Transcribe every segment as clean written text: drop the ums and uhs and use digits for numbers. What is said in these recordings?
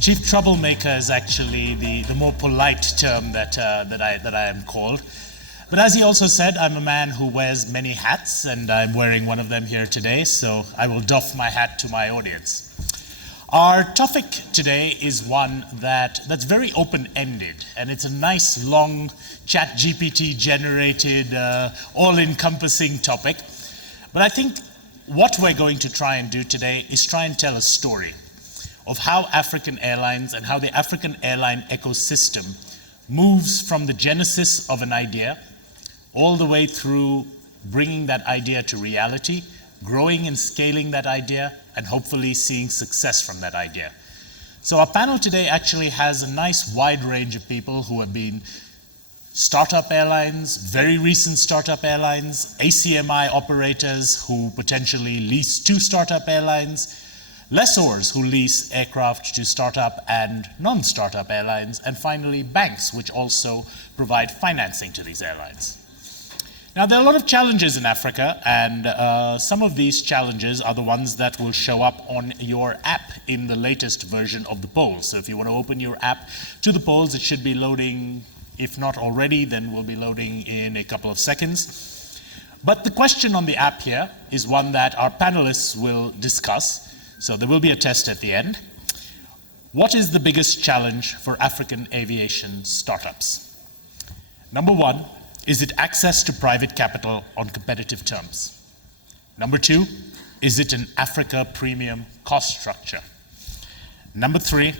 Chief troublemaker is actually the more polite term that I am called. But as he also said, I'm a man who wears many hats, and I'm wearing one of them here today, so I will doff my hat to my audience. Our topic today is one that's very open-ended, and it's a nice, long, ChatGPT-generated, all-encompassing topic. But I think what we're going to try and do today is try and tell a story of how African airlines and how the African airline ecosystem moves from the genesis of an idea all the way through bringing that idea to reality, growing and scaling that idea, and hopefully seeing success from that idea. So our panel today actually has a nice wide range of people who have been startup airlines, very recent startup airlines, ACMI operators who potentially lease to startup airlines, lessors who lease aircraft to startup and non-startup airlines, and finally banks which also provide financing to these airlines. Now, there are a lot of challenges in Africa, and some of these challenges are the ones that will show up on your app in the latest version of the polls. So if you want to open your app to the polls, it should be loading. If not already, then we'll be loading in a couple of seconds. But the question on the app here is one that our panelists will discuss. So there will be a test at the end. What is the biggest challenge for African aviation startups? Number one, is it access to private capital on competitive terms? Number two, is it an Africa premium cost structure? Number three,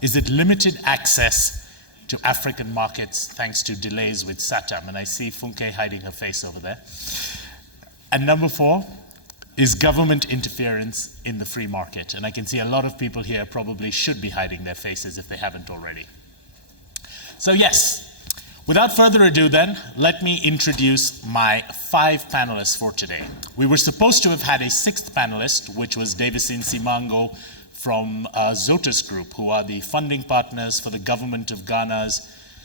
is it limited access to African markets thanks to delays with SATAM? And I see Funke hiding her face over there. And number four, is government interference in the free market? And I can see a lot of people here probably should be hiding their faces if they haven't already. So yes, without further ado then, let me introduce my 5 panelists for today. We were supposed to have had a 6th panelist, which was Davison Simango from Zotis Group, who are the funding partners for the government of Ghana's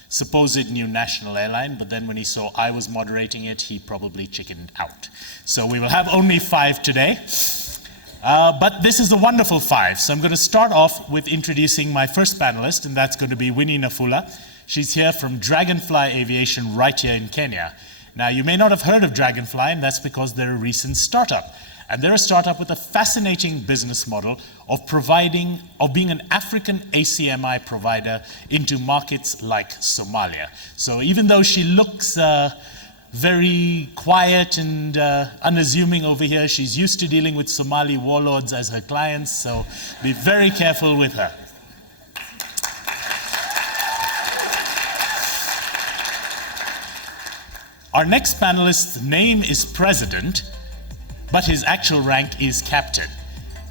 supposed new national airline, but then when he saw I was moderating it, he probably chickened out. So we will have only 5 today. But this is a wonderful 5. So I'm going to start off with introducing my first panelist, and that's going to be Winnie Nafula. She's here from Dragonfly Aviation right here in Kenya. Now, you may not have heard of Dragonfly, and that's because they're a recent startup. And they're a startup with a fascinating business model of being an African ACMI provider into markets like Somalia. So even though she looks very quiet and unassuming over here, she's used to dealing with Somali warlords as her clients, so be very careful with her. Our next panelist's name is President, but his actual rank is Captain.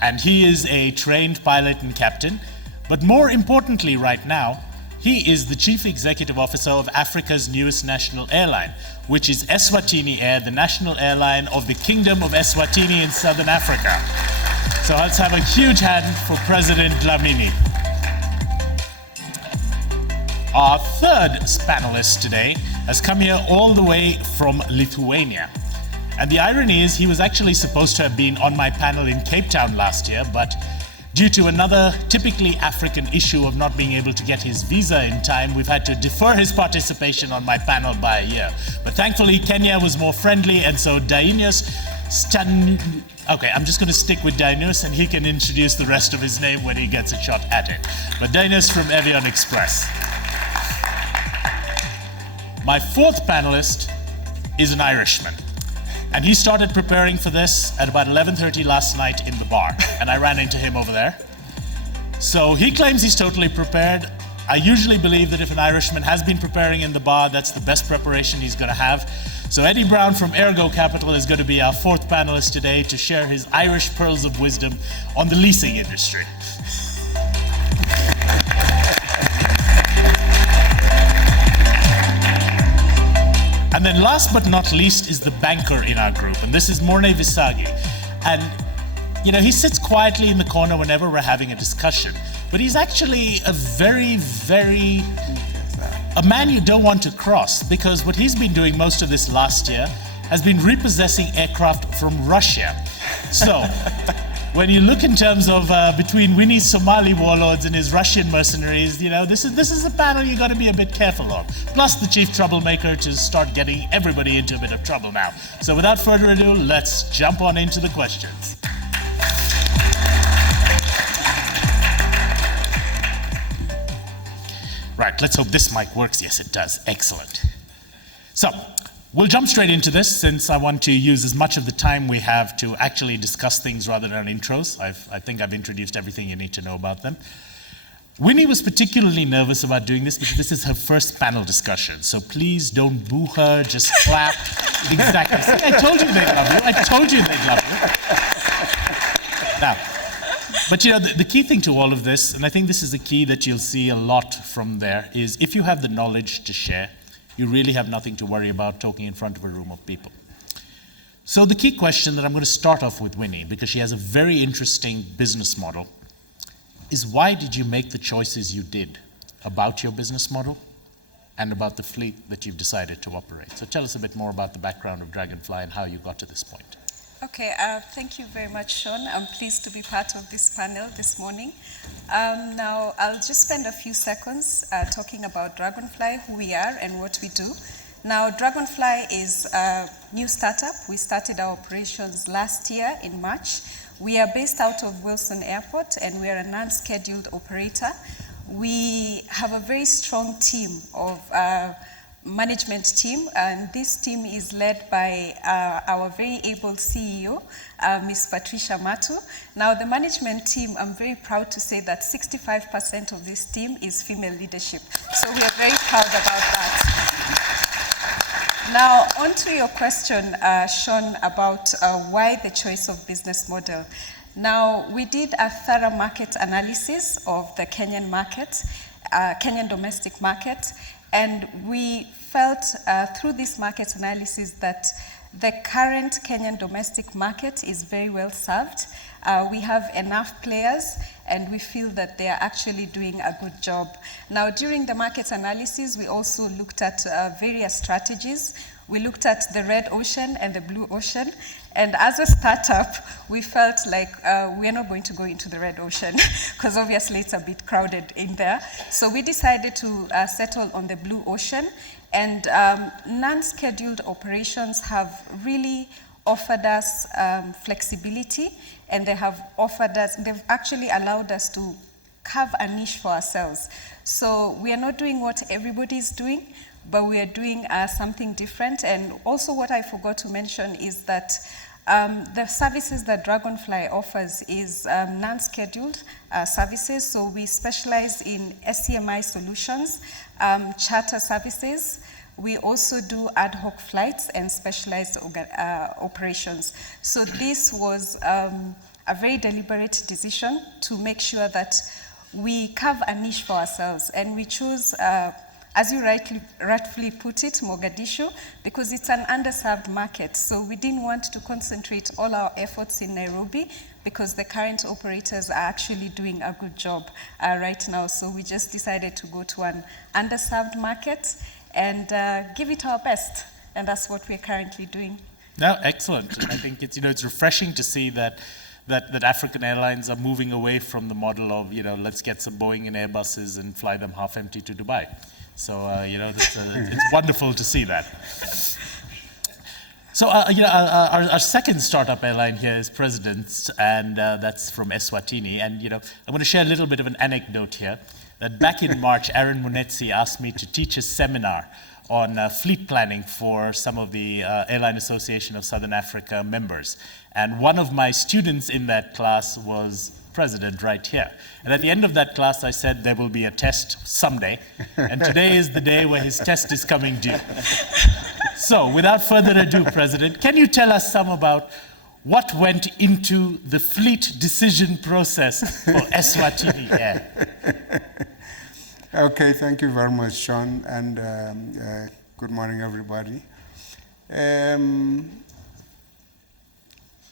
And he is a trained pilot and captain. But more importantly right now, he is the Chief Executive Officer of Africa's newest national airline, which is Eswatini Air, the national airline of the Kingdom of Eswatini in Southern Africa. So let's have a huge hand for President Dhlamini. Our third panelist today has come here all the way from Lithuania. And the irony is he was actually supposed to have been on my panel in Cape Town last year, but due to another typically African issue of not being able to get his visa in time, we've had to defer his participation on my panel by a year. But thankfully, Kenya was more friendly, and so Dainius okay, I'm just going to stick with Dainius, and he can introduce the rest of his name when he gets a shot at it. But Dainius from Avion Express. My fourth panelist is an Irishman. And he started preparing for this at about 11:30 last night in the bar, and I ran into him over there. So he claims he's totally prepared. I usually believe that if an Irishman has been preparing in the bar, that's the best preparation he's going to have. So Eddie Browne from Aergo Capital is going to be our fourth panelist today to share his Irish pearls of wisdom on the leasing industry. And then last but not least is the banker in our group, and this is Morne Visagie. And, you know, he sits quietly in the corner whenever we're having a discussion, but he's actually a man you don't want to cross, because what he's been doing most of this last year has been repossessing aircraft from Russia. So, when you look in terms of between Winnie's Somali warlords and his Russian mercenaries, this is a panel you got to be a bit careful of. Plus the chief troublemaker to start getting everybody into a bit of trouble now. So without further ado, let's jump on into the questions. Right, let's hope this mic works. Yes, it does. Excellent. So, we'll jump straight into this since I want to use as much of the time we have to actually discuss things rather than intros. I think I've introduced everything you need to know about them. Winnie was particularly nervous about doing this because this is her first panel discussion. So please don't boo her, just clap. Exactly. See, I told you they'd love you. I told you they'd love you. Now, but the key thing to all of this, and I think this is the key that you'll see a lot from there, is if you have the knowledge to share, you really have nothing to worry about talking in front of a room of people. So the key question that I'm going to start off with Winnie, because she has a very interesting business model, is why did you make the choices you did about your business model and about the fleet that you've decided to operate? So tell us a bit more about the background of Dragonfly and how you got to this point. Okay, thank you very much, Sean. I'm pleased to be part of this panel this morning. Now, I'll just spend a few seconds talking about Dragonfly, who we are and what we do. Now, Dragonfly is a new startup. We started our operations last year in March. We are based out of Wilson Airport, and we are a non-scheduled operator. We have a very strong team of management team, and this team is led by our very able CEO, Ms. Patricia Matu. Now, the management team, I'm very proud to say that 65% of this team is female leadership. So we are very proud about that. Now, on to your question, Sean, about why the choice of business model. Now, we did a thorough market analysis of the Kenyan market, Kenyan domestic market, and we felt through this market analysis that the current Kenyan domestic market is very well served. We have enough players, and we feel that they are actually doing a good job. Now, during the market analysis, we also looked at various strategies. We looked at the red ocean and the blue ocean. And as a startup, we felt like we're not going to go into the red ocean because obviously it's a bit crowded in there. So we decided to settle on the blue ocean. And non-scheduled operations have really offered us flexibility, and they've actually allowed us to carve a niche for ourselves. So we are not doing what everybody's doing, but we are doing something different. And also what I forgot to mention is that the services that Dragonfly offers is non-scheduled services. So we specialize in ACMI solutions, charter services. We also do ad hoc flights and specialized operations. So this was a very deliberate decision to make sure that we carve a niche for ourselves, and we choose as you rightfully put it, Mogadishu, because it's an underserved market. So we didn't want to concentrate all our efforts in Nairobi because the current operators are actually doing a good job right now. So we just decided to go to an underserved market and give it our best. And that's what we're currently doing. No, excellent. I think it's refreshing to see that African airlines are moving away from the model of, let's get some Boeing and Airbuses and fly them half empty to Dubai. So, it's wonderful to see that. So, our second startup airline here is President's, and that's from Eswatini. And, I'm going to share a little bit of an anecdote here, that back in March, Aaron Munetsi asked me to teach a seminar on fleet planning for some of the Airline Association of Southern Africa members. And one of my students in that class was President right here. And at the end of that class, I said there will be a test someday. And today is the day where his test is coming due. So without further ado, President, can you tell us some about what went into the fleet decision process for Eswatini Air? Okay, thank you very much, Sean, and good morning, everybody.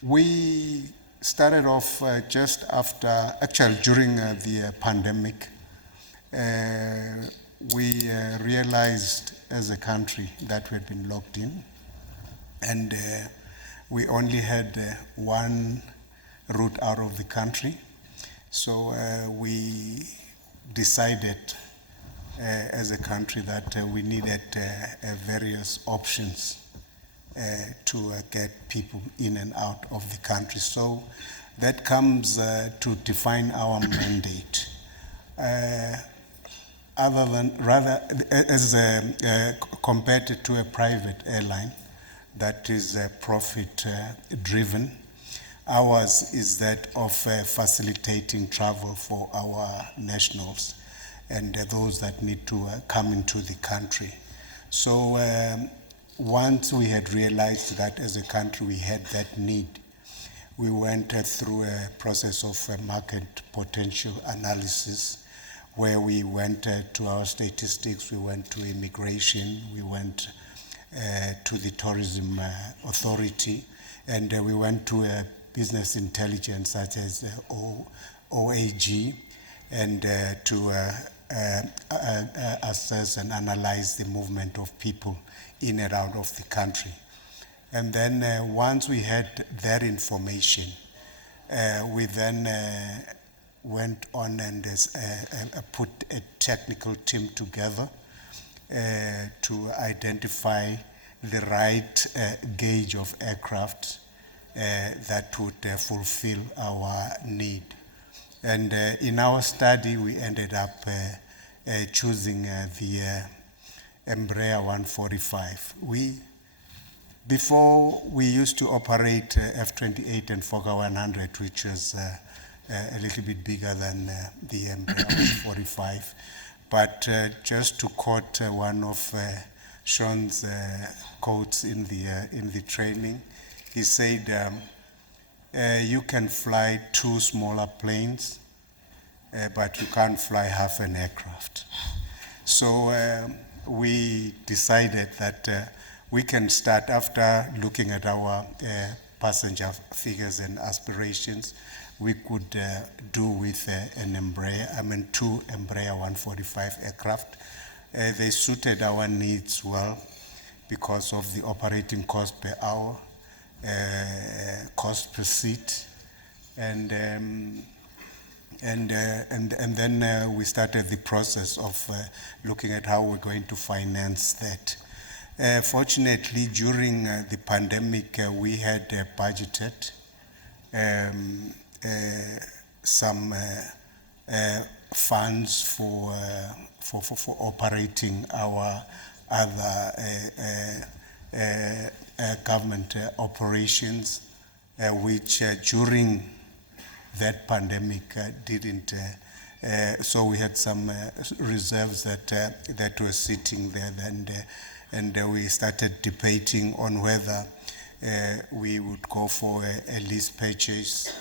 We started off just after, actually during the pandemic. We realized as a country that we had been locked in, and we only had one route out of the country. So we decided as a country that we needed various options to get people in and out of the country. So that comes to define our mandate. Compared to a private airline that is profit driven, ours is that of facilitating travel for our nationals and those that need to come into the country. So once we had realized that as a country we had that need, we went through a process of market potential analysis, where we went to our statistics, we went to immigration, we went to the tourism authority, and we went to business intelligence such as OAG, and to assess and analyze the movement of people in and out of the country. And then once we had that information, we then went on and put a technical team together to identify the right gauge of aircraft that would fulfill our need. And in our study, we ended up choosing the Embraer 145. Before we used to operate F-28 and Fokker 100, which was a little bit bigger than the Embraer 145. But just to quote one of Sean's quotes in the training, he said, you can fly 2 smaller planes, but you can't fly half an aircraft. So we decided that we can start after looking at our passenger figures and aspirations. We could do with an Embraer, 2 Embraer 145 aircraft. They suited our needs well because of the operating cost per hour, cost per seat, and then we started the process of looking at how we're going to finance that. Fortunately, during the pandemic, we had budgeted some funds for operating our other government operations, which during that pandemic didn't. So we had some reserves that were sitting there, and we started debating on whether we would go for a lease purchase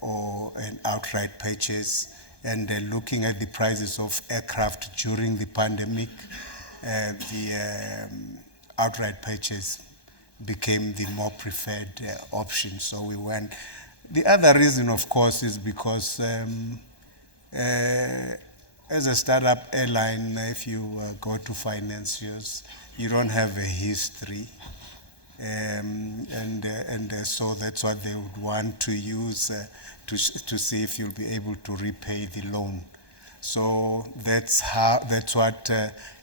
or an outright purchase. And looking at the prices of aircraft during the pandemic, the outright purchase became the more preferred option. So we went. The other reason, of course, is because as a startup airline, if you go to financiers, you don't have a history. So that's what they would want to use to see if you'll be able to repay the loan. So that's what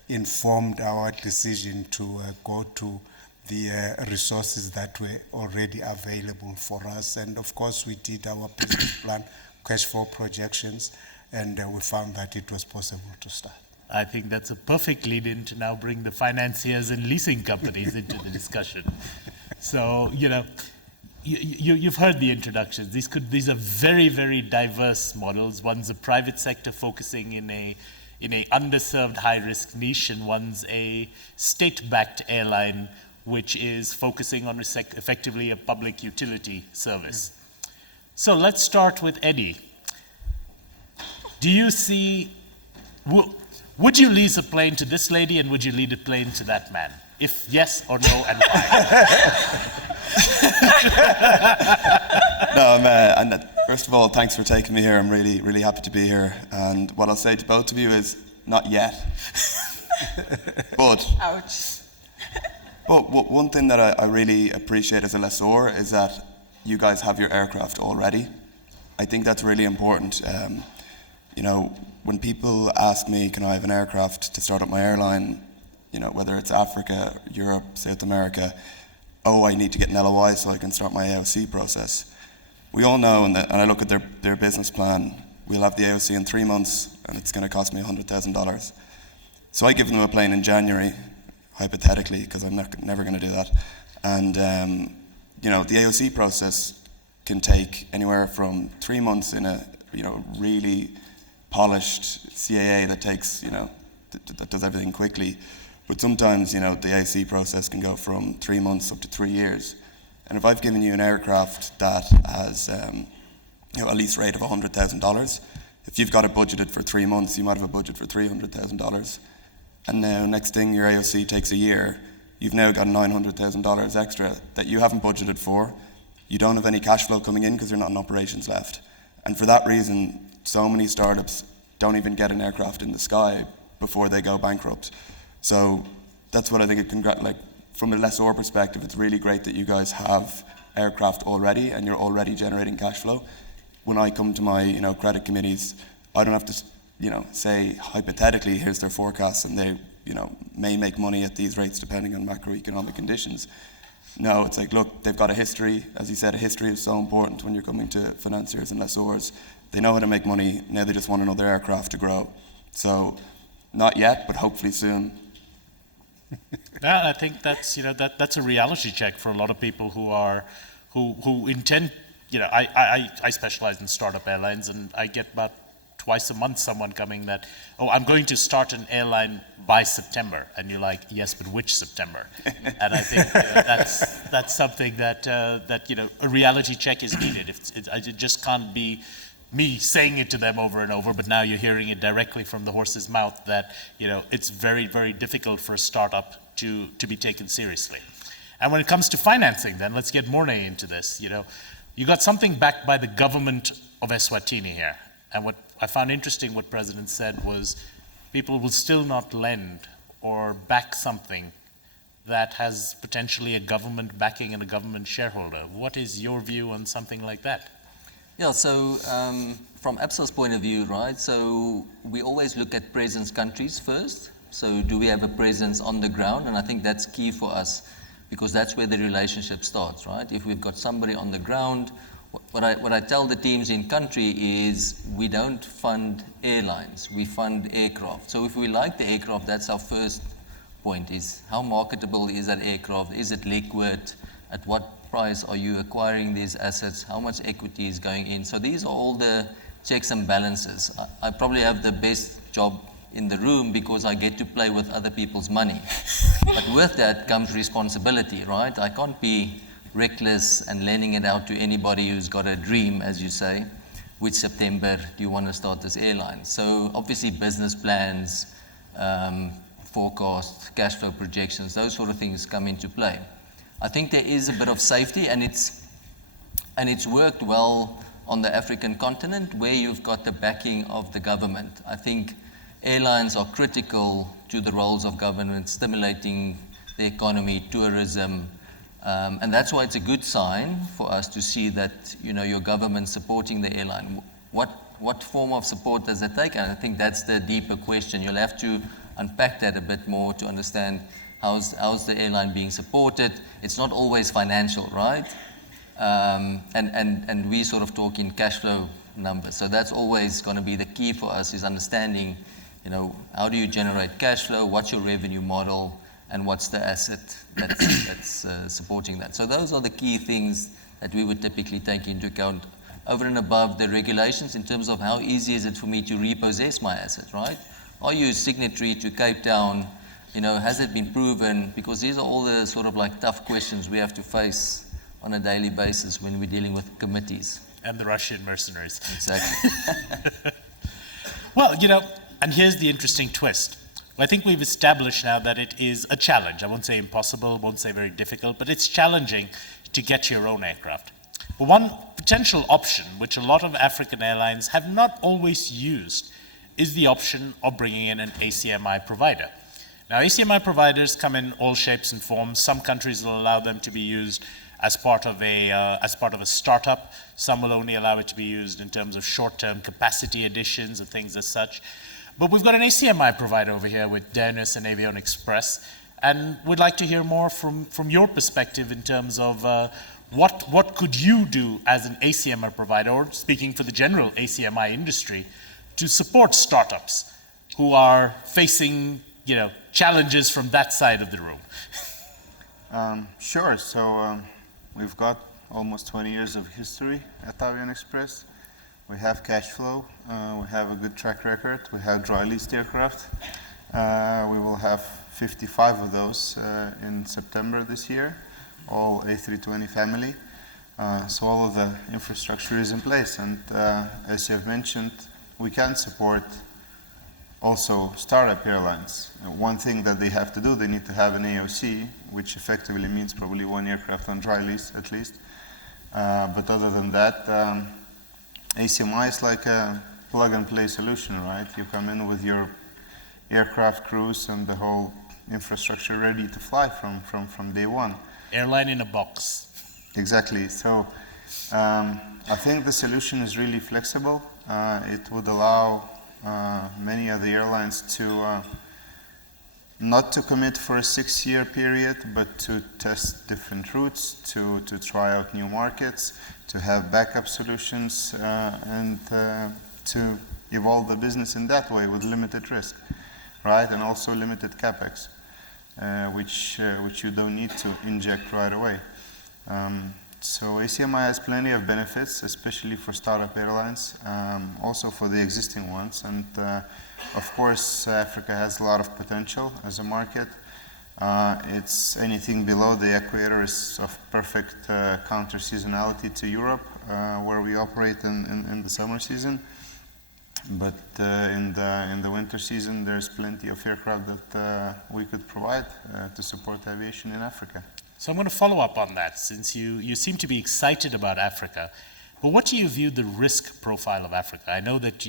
informed our decision to go to the resources that were already available for us. And of course, we did our business plan, cash flow projections, and we found that it was possible to start. I think that's a perfect lead-in to now bring the financiers and leasing companies into the discussion. So, you've heard the introductions. These are very, very diverse models. One's a private sector focusing in a underserved high-risk niche, and one's a state-backed airline which is focusing on effectively a public utility service. So let's start with Eddie. Do you see, would you lease a plane to this lady, and would you lease a plane to that man? If yes or no, and why? No, and first of all, thanks for taking me here. I'm really, really happy to be here. And what I'll say to both of you is, not yet. But, Ouch. but one thing that I really appreciate as a lessor is that you guys have your aircraft already. I think that's really important. When people ask me, can I have an aircraft to start up my airline, whether it's Africa, Europe, South America, I need to get an LOI so I can start my AOC process. We all know, and I look at their business plan, we'll have the AOC in 3 months, and it's going to cost me $100,000. So I give them a plane in January, hypothetically, because I'm never going to do that. And the AOC process can take anywhere from 3 months in a really polished CAA that takes that does everything quickly. But sometimes the AOC process can go from 3 months up to 3 years. And if I've given you an aircraft that has a lease rate of $100,000, if you've got it budgeted for 3 months, you might have a budget for $300,000. And now next thing your AOC takes a year, you've now got $900,000 extra that you haven't budgeted for. You don't have any cash flow coming in because you're not in operations left. And for that reason, so many startups don't even get an aircraft in the sky before they go bankrupt. So that's what I think from a lessor perspective, it's really great that you guys have aircraft already and you're already generating cash flow. When I come to my credit committees, I don't have to say hypothetically here's their forecasts and they may make money at these rates depending on macroeconomic conditions. No, it's like, look, they've got a history. As you said, a history is so important when you're coming to financiers and lessors. They know how to make money. Now they just want another aircraft to grow. So not yet, but hopefully soon. Yeah, I think that's that's a reality check for a lot of people who intend. I specialize in startup airlines, and I get about twice a month someone coming that, I'm going to start an airline by September, and you're like, yes, but which September? And I think that's something that a reality check is needed. It just can't be me saying it to them over and over, but now you're hearing it directly from the horse's mouth that it's very, very difficult for a startup to be taken seriously. And when it comes to financing, then let's get Morne into this. You got something backed by the government of Eswatini here, and what I found interesting what President said was people will still not lend or back something that has potentially a government backing and a government shareholder. What is your view on something like that? Yeah, so from Absa's point of view, right, so we always look at presence countries first. So do we have a presence on the ground? And I think that's key for us because that's where the relationship starts, right? If we've got somebody on the ground, what I tell the teams in country is we don't fund airlines, we fund aircraft. So if we like the aircraft, that's our first point is how marketable is that aircraft? Is it liquid? At what price are you acquiring these assets? How much equity is going in? So these are all the checks and balances. I probably have the best job in the room because I get to play with other people's money. But with that comes responsibility, right? I can't be reckless and lending it out to anybody who's got a dream, as you say. Which September do you want to start this airline? So obviously business plans, forecasts, cash flow projections, those sort of things come into play. I think there is a bit of safety and it's worked well on the African continent where you've got the backing of the government. I think airlines are critical to the roles of government, stimulating the economy, tourism, and that's why it's a good sign for us to see that your government supporting the airline. What form of support does it take? And I think that's the deeper question. You'll have to unpack that a bit more to understand how's the airline being supported. It's not always financial, right? And we sort of talk in cash flow numbers. So that's always going to be the key for us is understanding, how do you generate cash flow? What's your revenue model? And what's the asset that's supporting that? So those are the key things that we would typically take into account over and above the regulations in terms of how easy is it for me to repossess my asset, right? Are you signatory to Cape Town? Has it been proven? Because these are all the sort of like tough questions we have to face on a daily basis when we're dealing with committees. And the Russian mercenaries. Exactly. Well, and here's the interesting twist. I think we've established now that it is a challenge. I won't say impossible, won't say very difficult, but it's challenging to get your own aircraft. But one potential option, which a lot of African airlines have not always used, is the option of bringing in an ACMI provider. Now, ACMI providers come in all shapes and forms. Some countries will allow them to be used as part of a startup. Some will only allow it to be used in terms of short-term capacity additions and things as such. But we've got an ACMI provider over here with Dainius and Avion Express, and we'd like to hear more from your perspective in terms of what could you do as an ACMI provider, or speaking for the general ACMI industry, to support startups who are facing, challenges from that side of the room? Sure. So we've got almost 20 years of history at Avion Express. We have cash flow. We have a good track record. We have dry leased aircraft. We will have 55 of those in September this year, all A320 family. So all of the infrastructure is in place. And as you have mentioned, we can support also startup airlines. One thing that they have to do, they need to have an AOC, which effectively means probably one aircraft on dry lease at least. But other than that, ACMI is like a plug-and-play solution, right? You come in with your aircraft crews and the whole infrastructure ready to fly from day one. Airline in a box. Exactly. So I think the solution is really flexible. It would allow many of the airlines to not to commit for a 6-year period, but to test different routes, to try out new markets, to have backup solutions, and to evolve the business in that way with limited risk, right? And also limited capex, which you don't need to inject right away. So ACMI has plenty of benefits, especially for startup airlines, also for the existing ones. And of course, Africa has a lot of potential as a market. It's anything below the equator is of perfect counter seasonality to Europe, where we operate in the summer season. But in the winter season, there's plenty of aircraft that we could provide to support aviation in Africa. So I'm going to follow up on that, since you seem to be excited about Africa. But what do you view the risk profile of Africa? I know that,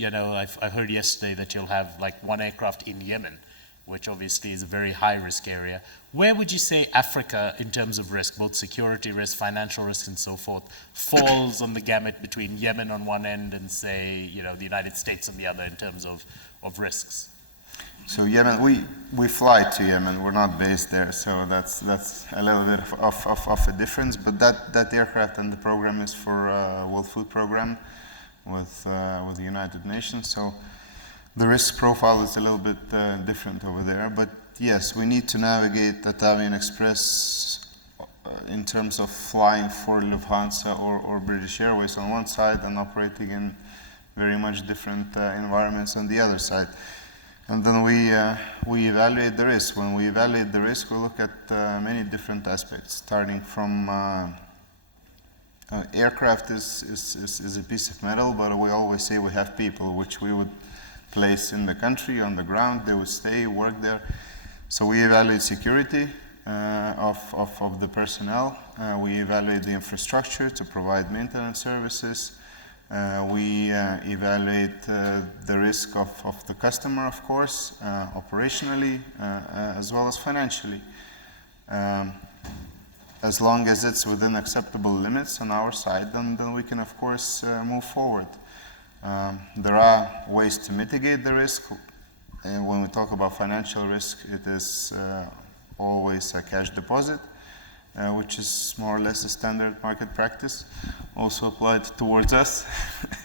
I heard yesterday that you'll have like one aircraft in Yemen, which obviously is a very high risk area. Where would you say Africa, in terms of risk, both security risk, financial risk, and so forth, falls on the gamut between Yemen on one end and, say, the United States on the other in terms of risks? So Yemen, we fly to Yemen. We're not based there, so that's a little bit of a difference. But that aircraft and the program is for World Food Program with the United Nations. So the risk profile is a little bit different over there. But yes, we need to navigate at Avion Express in terms of flying for Lufthansa or British Airways on one side and operating in very much different environments on the other side. And then we evaluate the risk. When we evaluate the risk, we look at many different aspects, starting from aircraft is a piece of metal, but we always say we have people, which we would place in the country, on the ground. They would stay, work there. So we evaluate security of the personnel. We evaluate the infrastructure to provide maintenance services. We evaluate the risk of the customer, of course, operationally, as well as financially. As long as it's within acceptable limits on our side, then we can, of course, move forward. There are ways to mitigate the risk. When we talk about financial risk, it is always a cash deposit, which is more or less a standard market practice, also applied towards us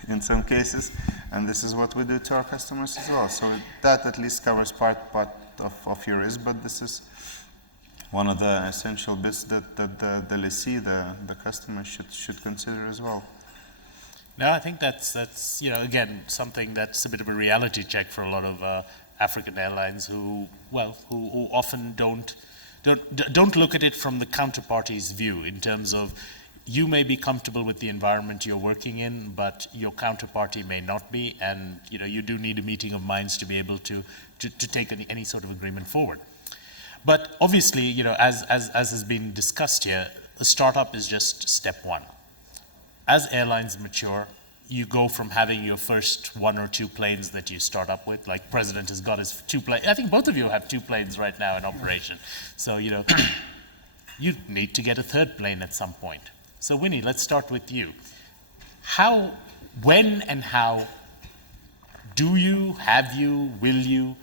in some cases, and this is what we do to our customers as well. So that at least covers part of your risk, but this is one of the essential bits that the lessee, the customer should consider as well. No, I think that's again, something that's a bit of a reality check for a lot of African airlines who often don't look at it from the counterparty's view, in terms of you may be comfortable with the environment you're working in, but your counterparty may not be, and you do need a meeting of minds to be able to take any sort of agreement forward. But obviously, as has been discussed here, a startup is just step one. As airlines mature, you go from having your first 1 or 2 planes that you start up with, like President has got his 2 planes. I think both of you have 2 planes right now in operation. So, you need to get a third plane at some point. So Winnie, let's start with you. How, when and how do you, have you, will you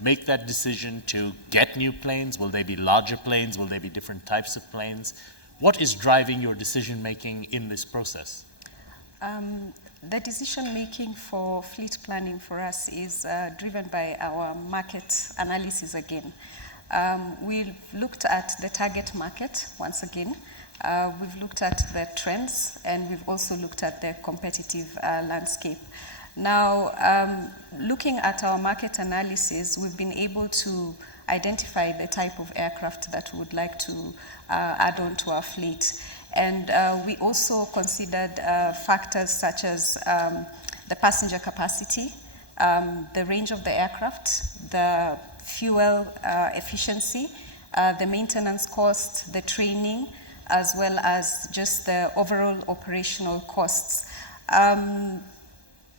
make that decision to get new planes? Will they be larger planes? Will they be different types of planes? What is driving your decision making in this process? The decision making for fleet planning for us is driven by our market analysis again. We've looked at the target market once again. We've looked at the trends, and we've also looked at the competitive landscape. Now, looking at our market analysis, we've been able to identify the type of aircraft that we would like to add on to our fleet. And we also considered factors such as the passenger capacity, the range of the aircraft, the fuel efficiency, the maintenance cost, the training, as well as just the overall operational costs.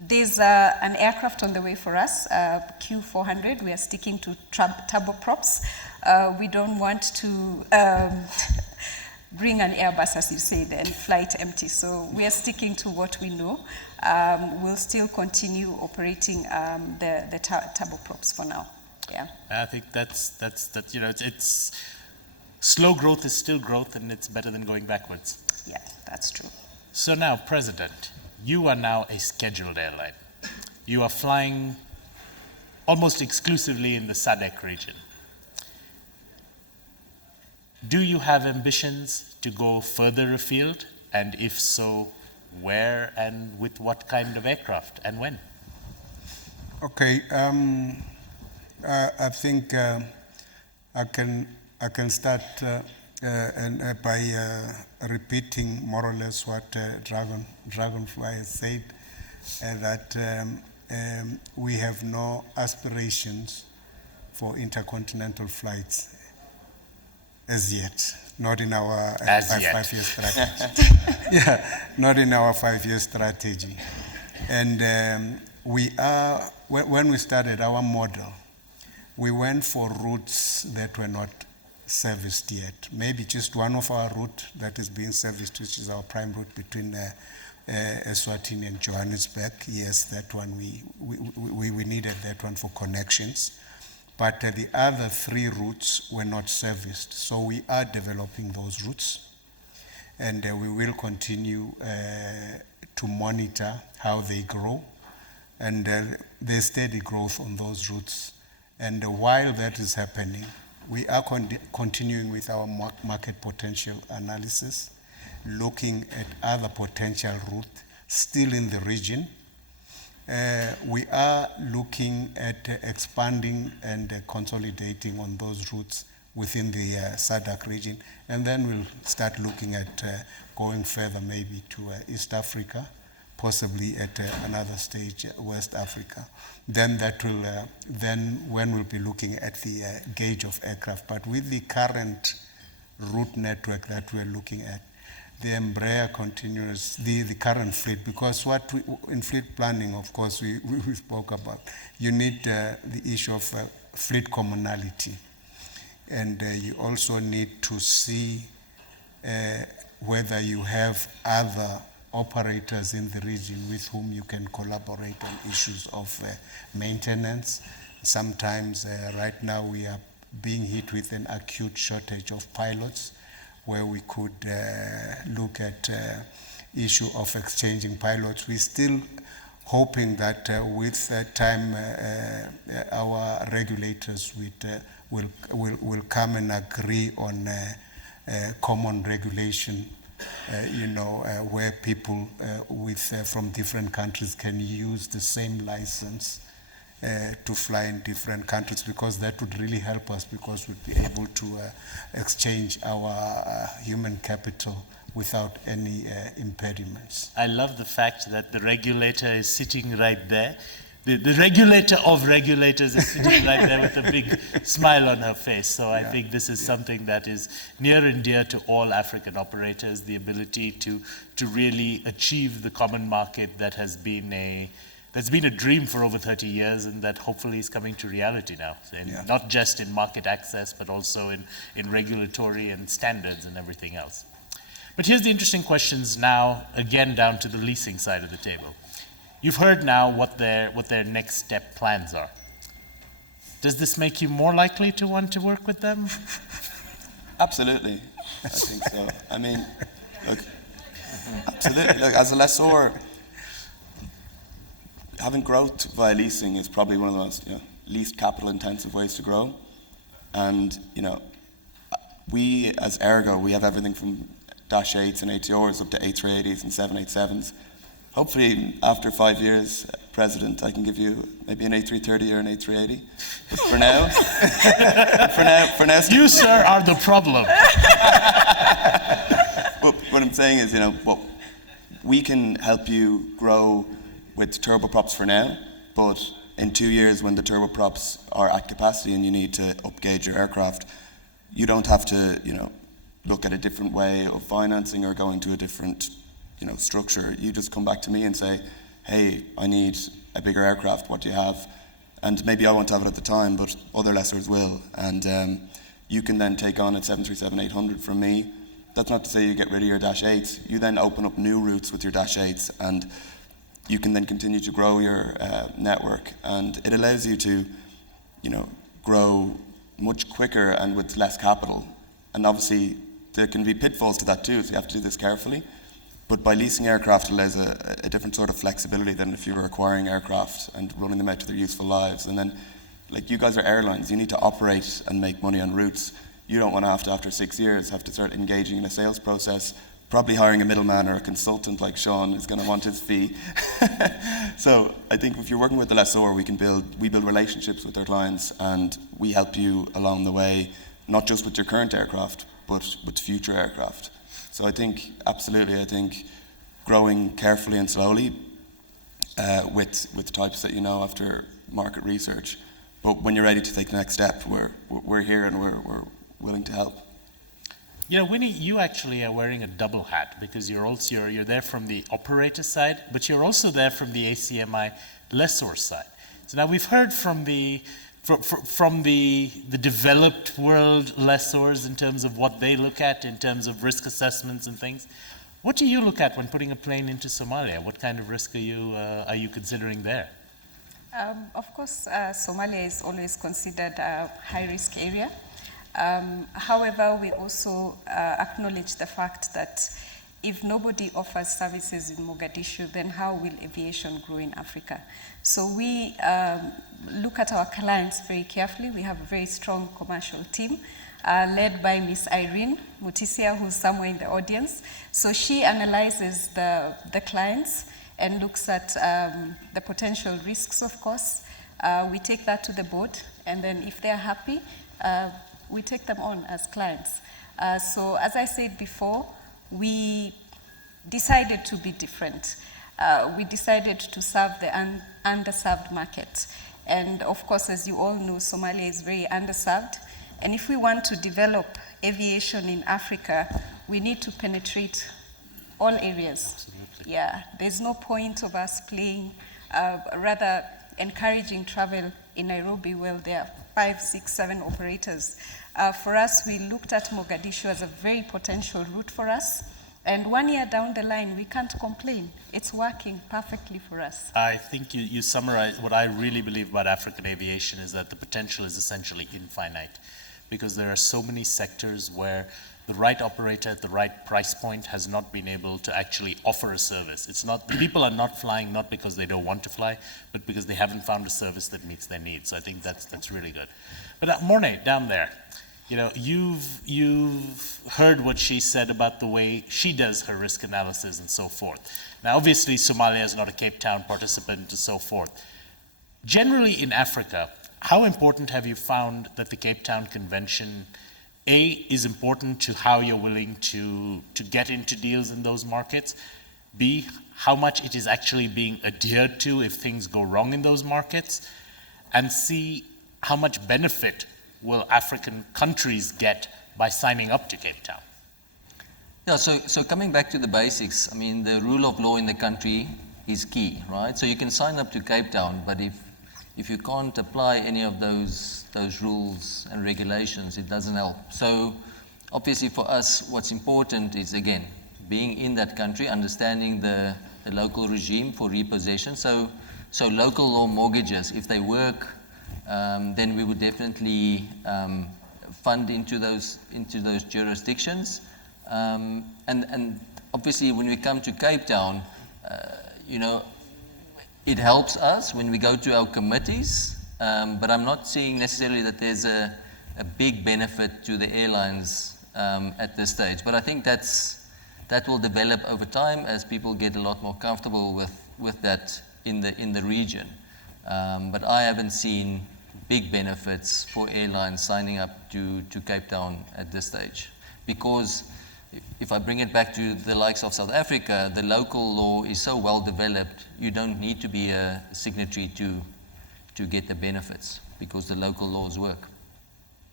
There's an aircraft on the way for us, Q400. We are sticking to turboprops. We don't want to bring an Airbus, as you said, and fly it empty. So we are sticking to what we know. We'll still continue operating the turboprops for now. Yeah. I think that's you know, it's slow growth is still growth, and it's better than going backwards. Yeah, that's true. So now, President, you are now a scheduled airline. You are flying almost exclusively in the SADC region. Do you have ambitions to go further afield? And if so, where and with what kind of aircraft and when? Okay, I think I can start by repeating more or less what Dragonfly has said, that we have no aspirations for intercontinental flights as yet, not in our five-year strategy. Yeah, not in our 5-year strategy. And we are, when we started our model, we went for routes that were not serviced yet. Maybe just one of our route that is being serviced, which is our prime route between Eswatini and Johannesburg. Yes, that one, we needed that one for connections. But the other 3 routes were not serviced. So we are developing those routes. And we will continue to monitor how they grow. And there's steady growth on those routes. And while that is happening, we are continuing with our market potential analysis, looking at other potential routes still in the region. We are looking at expanding and consolidating on those routes within the SADC region. And then we'll start looking at going further, maybe to East Africa, possibly at another stage, West Africa. Then that will, then when we'll be looking at the gauge of aircraft. But with the current route network that we're looking at, the Embraer continues, the current fleet, because what we, in fleet planning, of course, we spoke about, you need the issue of fleet commonality. And you also need to see whether you have other operators in the region with whom you can collaborate on issues of maintenance. Sometimes, right now, we are being hit with an acute shortage of pilots, where we could look at issue of exchanging pilots. We're still hoping that with time, our regulators will come and agree on common regulation. Where people from different countries can use the same license to fly in different countries, because that would really help us, because we'd be able to exchange our human capital without any impediments. I love the fact that the regulator is sitting right there. The regulator of regulators is sitting right there with a big smile on her face. So I think this is something that is near and dear to all African operators, the ability to really achieve the common market that has been that's been a dream for over 30 years and that hopefully is coming to reality now. And Yeah. not just in market access, but also in regulatory and standards and everything else. But here's the interesting questions now, again, down to the leasing side of the table. You've heard now what their next step plans are. Does this make you more likely to want to work with them? Absolutely, I think so. I mean, look, absolutely. Look, as a lessor, having growth via leasing is probably one of the most least capital-intensive ways to grow. And we as Aergo, we have everything from Dash 8s and ATRs up to A380s and 787s. Hopefully, after 5 years, President, I can give you maybe an A330 or an A380. But for now, You, sir, are the problem. But what I'm saying is, we can help you grow with turboprops for now, but in 2 years when the turboprops are at capacity and you need to upgauge your aircraft, you don't have to, look at a different way of financing or going to a different, structure. You just come back to me and say, hey, I need a bigger aircraft, what do you have? And maybe I won't have it at the time, but other lessors will. And you can then take on a 737-800 from me. That's not to say you get rid of your Dash 8s. You then open up new routes with your Dash 8s, and you can then continue to grow your network. And it allows you to, grow much quicker and with less capital. And obviously, there can be pitfalls to that too, so you have to do this carefully. But by leasing aircraft, it allows a different sort of flexibility than if you were acquiring aircraft and running them out to their useful lives. And then, like, you guys are airlines, you need to operate and make money on routes. You don't want to have to, after 6 years, have to start engaging in a sales process, probably hiring a middleman or a consultant like Sean is going to want his fee. So I think if you're working with the lessor, we build relationships with our clients, and we help you along the way, not just with your current aircraft, but with future aircraft. So I think, absolutely, growing carefully and slowly with types that you know after market research. But when you're ready to take the next step, we're here and we're willing to help. Winnie, you actually are wearing a double hat because you're there from the operator side, but you're also there from the ACMI lessor side. So now we've heard from the developed world lessors in terms of what they look at in terms of risk assessments and things. What do you look at when putting a plane into Somalia? What kind of risk are you considering there? Of course, Somalia is always considered a high-risk area. However, we also acknowledge the fact that if nobody offers services in Mogadishu, then how will aviation grow in Africa? So we look at our clients very carefully. We have a very strong commercial team led by Miss Irene Mutisia, who's somewhere in the audience. So she analyzes the clients and looks at the potential risks, of course. We take that to the board, and then if they're happy, we take them on as clients. So as I said before, we decided to be different. We decided to serve the underserved market. And of course, as you all know, Somalia is very underserved. And if we want to develop aviation in Africa, we need to penetrate all areas. Absolutely. Yeah, there's no point of us playing, rather encouraging travel in Nairobi where there are 5, 6, 7 operators. For us, we looked at Mogadishu as a very potential route for us. And 1 year down the line, we can't complain. It's working perfectly for us. I think you summarize what I really believe about African aviation is that the potential is essentially infinite, because there are so many sectors where the right operator at the right price point has not been able to actually offer a service. It's not, people are not flying not because they don't want to fly, but because they haven't found a service that meets their needs. So I think that's really good. But Morne, down there, you've heard what she said about the way she does her risk analysis and so forth. Now, obviously, Somalia is not a Cape Town participant and so forth. Generally in Africa, how important have you found that the Cape Town Convention, A, is important to how you're willing to get into deals in those markets, B, how much it is actually being adhered to if things go wrong in those markets, and C, how much benefit will African countries get by signing up to Cape Town? Yeah, so coming back to the basics, I mean, the rule of law in the country is key, right? So you can sign up to Cape Town, but if you can't apply any of those rules and regulations, it doesn't help. So obviously for us, what's important is, again, being in that country, understanding the local regime for repossession. So local law mortgages, if they work, then we would definitely fund into those jurisdictions. And obviously when we come to Cape Town, it helps us when we go to our committees, but I'm not seeing necessarily that there's a big benefit to the airlines at this stage. But I think that will develop over time as people get a lot more comfortable with that in the region. But I haven't seen big benefits for airlines signing up to Cape Town at this stage. Because if I bring it back to the likes of South Africa, the local law is so well developed, you don't need to be a signatory to get the benefits, because the local laws work.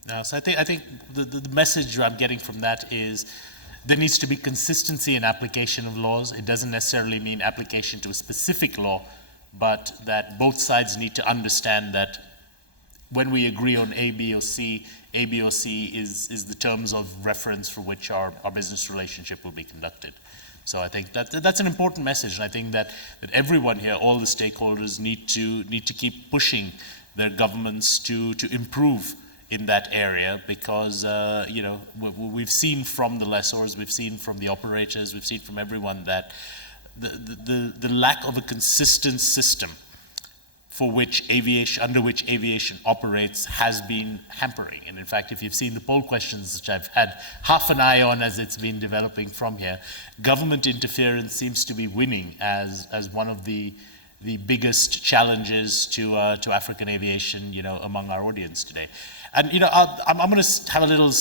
No, so I think the message I'm getting from that is there needs to be consistency in application of laws. It doesn't necessarily mean application to a specific law, but that both sides need to understand that when we agree on A, B, or C is the terms of reference for which our business relationship will be conducted. So I think that's an important message, and I think that everyone here, all the stakeholders, need to keep pushing their governments to improve in that area, because we've seen from the lessors, we've seen from the operators, we've seen from everyone that the lack of a consistent system under which aviation operates has been hampering. And in fact, if you've seen the poll questions, which I've had half an eye on as it's been developing from here, government interference seems to be winning as one of the biggest challenges to African aviation, among our audience today. And I'm going to have a little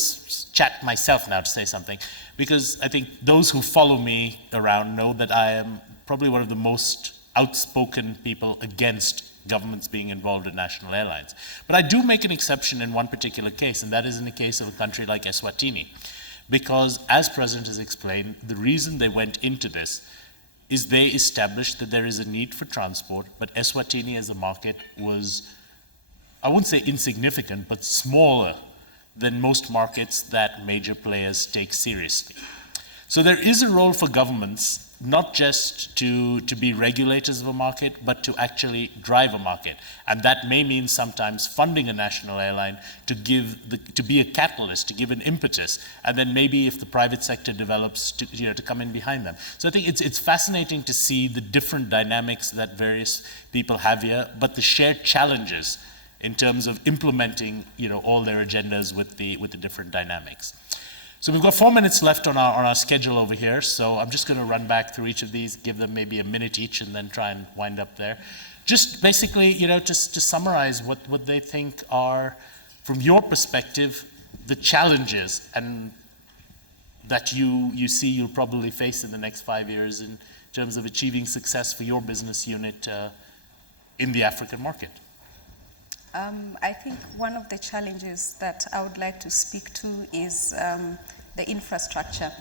chat myself now to say something, because I think those who follow me around know that I am probably one of the most outspoken people against governments being involved in national airlines. But I do make an exception in one particular case, and that is in the case of a country like Eswatini, because as President has explained, the reason they went into this is they established that there is a need for transport, but Eswatini as a market was, I won't say insignificant, but smaller than most markets that major players take seriously. So there is a role for governments, not just to be regulators of a market, but to actually drive a market. And that may mean sometimes funding a national airline to be a catalyst, to give an impetus, and then maybe if the private sector develops, to come in behind them. So I think it's fascinating to see the different dynamics that various people have here, but the shared challenges in terms of implementing, all their agendas with the different dynamics. So we've got 4 minutes left on our schedule over here, so I'm just going to run back through each of these, give them maybe a minute each, and then try and wind up there. Just basically, just to summarize what they think are, from your perspective, the challenges and that you see you'll probably face in the next 5 years in terms of achieving success for your business unit in the African market. I think one of the challenges that I would like to speak to is the infrastructure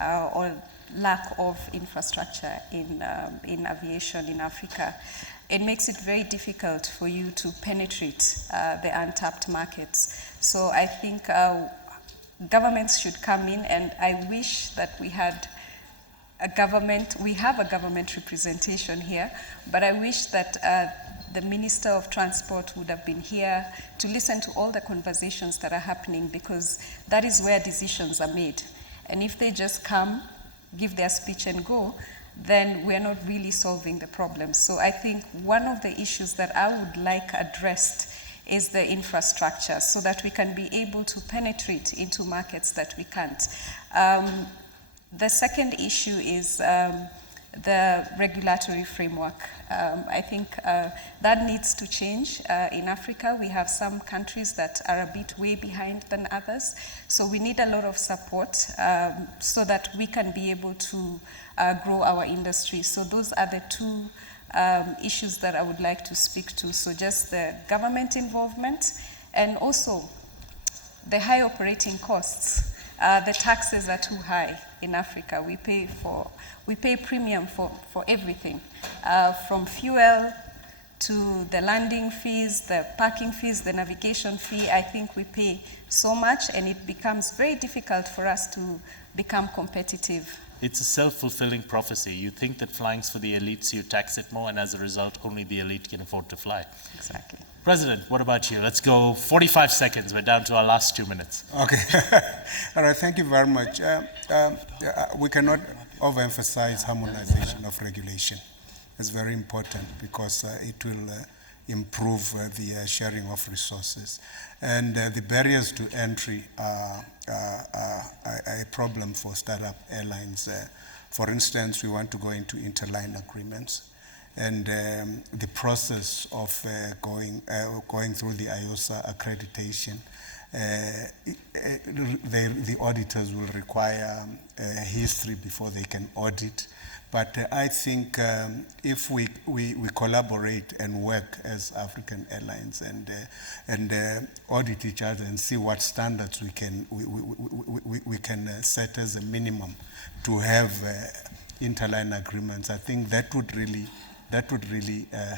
or lack of infrastructure in aviation in Africa. It makes it very difficult for you to penetrate the untapped markets. So I think governments should come in, and I wish that we have a government representation here, but I wish that the Minister of Transport would have been here to listen to all the conversations that are happening, because that is where decisions are made. And if they just come, give their speech and go, then we're not really solving the problem. So I think one of the issues that I would like addressed is the infrastructure, so that we can be able to penetrate into markets that we can't. The second issue is the regulatory framework. I think that needs to change. In Africa, we have some countries that are a bit way behind than others. So we need a lot of support so that we can be able to grow our industry. So those are the two issues that I would like to speak to. So just the government involvement, and also the high operating costs. The taxes are too high. in Africa. We pay premium for everything, from fuel to the landing fees, the parking fees, the navigation fee. I think we pay so much, and it becomes very difficult for us to become competitive. It's a self-fulfilling prophecy. You think that flying's for the elites, you tax it more, and as a result, only the elite can afford to fly. Exactly. President, what about you? Let's go 45 seconds. We're down to our last 2 minutes. Okay. All right, thank you very much. We cannot overemphasize harmonization of regulation. It's very important because it will improve the sharing of resources. And the barriers to entry are a problem for startup airlines. For instance, we want to go into interline agreements. And the process of going through the IOSA accreditation, the auditors will require history before they can audit. But I think if we collaborate and work as African airlines and audit each other and see what standards we can set as a minimum to have interline agreements, I think that would really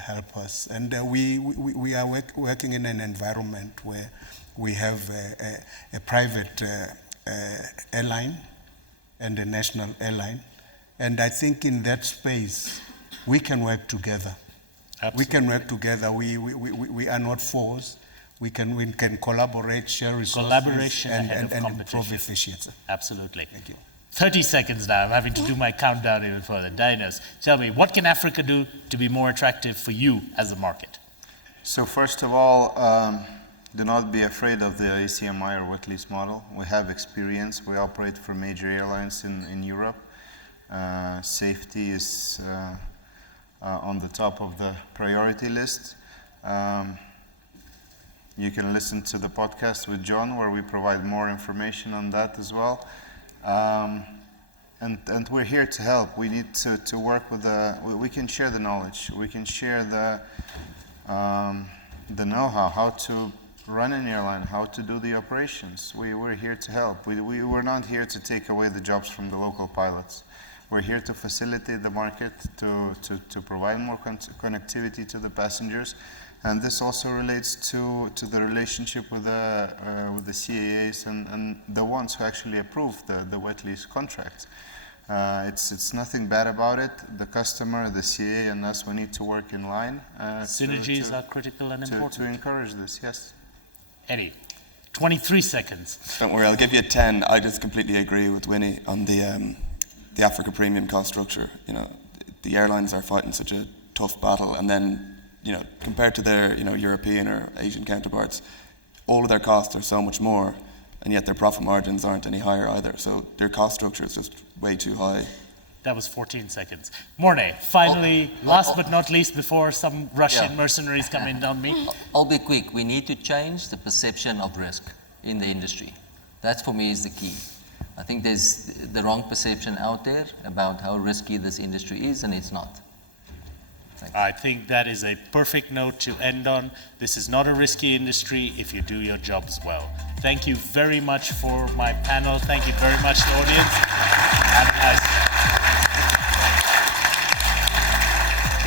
help us. And we are working in an environment where we have a private airline and a national airline. And I think in that space, we can work together. Absolutely. We can work together. We are not foes. We can collaborate, share resources, Collaboration ahead of and competition. improve efficiency. Absolutely. Thank you. 30 seconds now. I'm having to do my countdown even further. Dainius, tell me, what can Africa do to be more attractive for you as a market? So first of all, do not be afraid of the ACMI or wet lease model. We have experience. We operate for major airlines in Europe. Safety is on the top of the priority list. You can listen to the podcast with John where we provide more information on that as well. And we're here to help. We need to work with we can share the knowledge. We can share the know-how, how to run an airline, how to do the operations. We're here to help. We're not here to take away the jobs from the local pilots. We're here to facilitate the market, to provide more connectivity to the passengers. And this also relates to the relationship with the CAAs and the ones who actually approve the wet lease contracts. It's nothing bad about it. The customer, the CAA, and us, we need to work in line. Synergies are critical and important. To encourage this, yes. Eddie, 23 seconds. Don't worry, I'll give you a 10. I just completely agree with Winnie on the Africa premium cost structure. You know, the airlines are fighting such a tough battle, and then, you know, compared to their, you know, European or Asian counterparts, all of their costs are so much more, and yet their profit margins aren't any higher either. So their cost structure is just way too high. That was 14 seconds. Morne, finally, last but not least, before some Russian mercenaries come in on me. I'll be quick. We need to change the perception of risk in the industry. That, for me, is the key. I think there's the wrong perception out there about how risky this industry is, and it's not. I think that is a perfect note to end on. This is not a risky industry if you do your jobs well. Thank you very much for my panel. Thank you very much, the audience. Have a nice